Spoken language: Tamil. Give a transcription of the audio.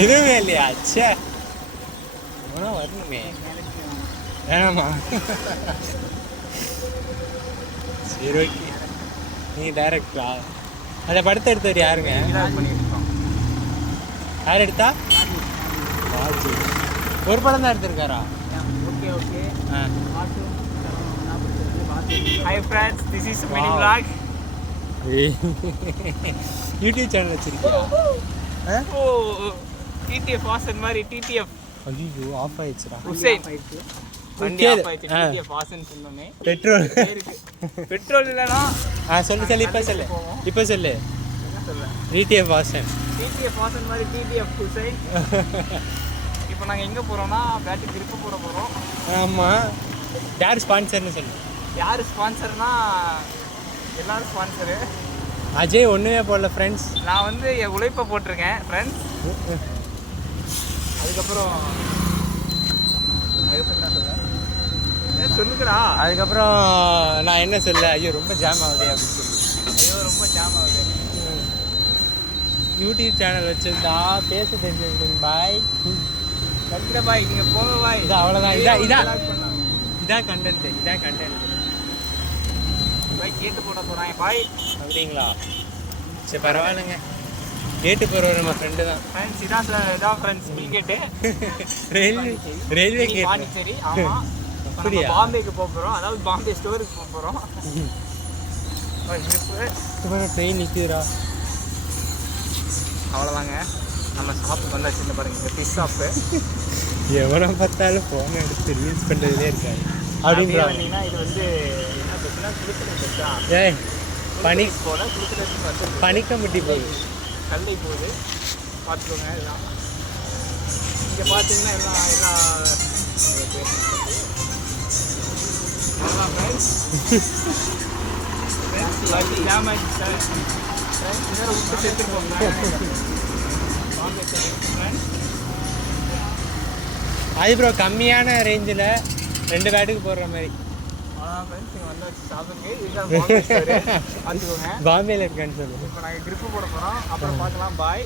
எதுவுமே இல்லையா? அச்சே ஆனால் வரணுமே. வேணாமா? சரி ஓகே. நீங்கள் டைரக்டரா? அதை படத்தை எடுத்தவர் யாருங்க? யார் எடுத்தா? ராஜு. ஒரு படம் தான் எடுத்திருக்காரா? Okay okay. ஆ. Hi friends, this is mini vlog. YouTube channel வச்சிருக்கியா? ஓ டிடிஎஃப் வாசன் மாதிரி டிடிஎஃப். ஐயோ ஆஃப் ஆயிடுச்சுடா. ஹுசைன் வண்டி ஆஃப் ஆயிடுச்சு. டிடிஎஃப் வாசன் சொன்னோமே. பெட்ரோல் பெட்ரோல் இல்லைனா சொல்லு இப்போ சொல்லு. இப்போ சொல்லு. என்ன சொல்ல? டிடிஎஃப் வாசன். டிடிஎஃப் வாசன் மாதிரி டிடிஎஃப் ஹுசைன். இப்போ நாங்கள் எங்கே போகிறோம்னா பேட்டரி திருப்ப போகிறோம். ஆமாம். யார் ஸ்பான்சர்னு சொல்லு. யார் ஸ்பான்சர்னா எல்லாரும் ஸ்பான்சரு. அஜய் ஒன்றுமே போடல ஃப்ரெண்ட்ஸ். நான் வந்து என் உழைப்பை போட்டிருக்கேன் ஃப்ரெண்ட்ஸ். அதுக்கப்புறம் என்ன சொல்ல சொல்லுங்கடா. அதுக்கப்புறம் நான் என்ன சொல்ல? ஐயோ ரொம்ப ஜாம் ஆகுது அப்படின்னு சொல்லி. ஐயோ ரொம்ப ஜாம் ஆகுது. யூடியூப் சேனல் வச்சுருந்தா பேச தெரிஞ்சுக்கணும். பாய் கண்டிப்பா பாய். நீங்கள் போங்க பாய். இது அவ்வளோதான். இதான் கண்டென்ட். பாய் கேட்டு போட போகிறாங்க பாய். அப்படிங்களா? சரி பரவாயில்லைங்க. கேட்டு போகிறவர் நம்ம ஃப்ரெண்டு தான். ஃப்ரெண்ட்ஸ் இதான் friends Bill Gate. Railway gate Pondicherry. ஆமாம். அப்படியா? பாம்பேக்கு போக போகிறோம். அதாவது பாம்பே ஸ்டோருக்கு போக போகிறோம். ட்ரெயின் நிற்குதுரா. அவ்வளோதாங்க. நம்ம ஷாப்புக்கு வந்தாச்சு. இந்த பாருங்க, இந்த ஃபிஷ் ஷாப்பு. எவரை பார்த்தாலும் ஃபோனை எடுத்து ரீல்ஸ் பண்ணுறதுலே இருக்காது அப்படிங்களா? வந்தீங்கன்னா இது வந்து என்ன பிரச்சனை? குளித்தலை பெற்றா ஏய் பனி போல குளித்தலைக்கு வந்து பனிக்கம்பட்டி போகுது. கல்லை போகுது. பார்த்துக்கோங்க. இதுதான் இங்கே பார்த்தீங்கன்னா எல்லாம் அவ்வளோதான் ஃப்ரெண்ட்ஸ். Damage sir friends. இதெல்லாம் விட்டு சேர்த்துருப்போம். அது ப்ரோ கம்மியான ரேஞ்சில் 2 பேட்டுக்கு போடுற மாதிரி. ஃப்ரெண்ட்ஸ் இங்கே வந்து வச்சு சாப்பிடுங்க. இதுதான் பாம்பே ஸ்டோரு. பார்த்துக்கோங்க. பாம்பேல இருக்கான்னு சொல்லுங்கள். இப்போ நாங்கள் ட்ரிப்பு போட போகிறோம். அப்புறம் பார்க்கலாம். பாய்.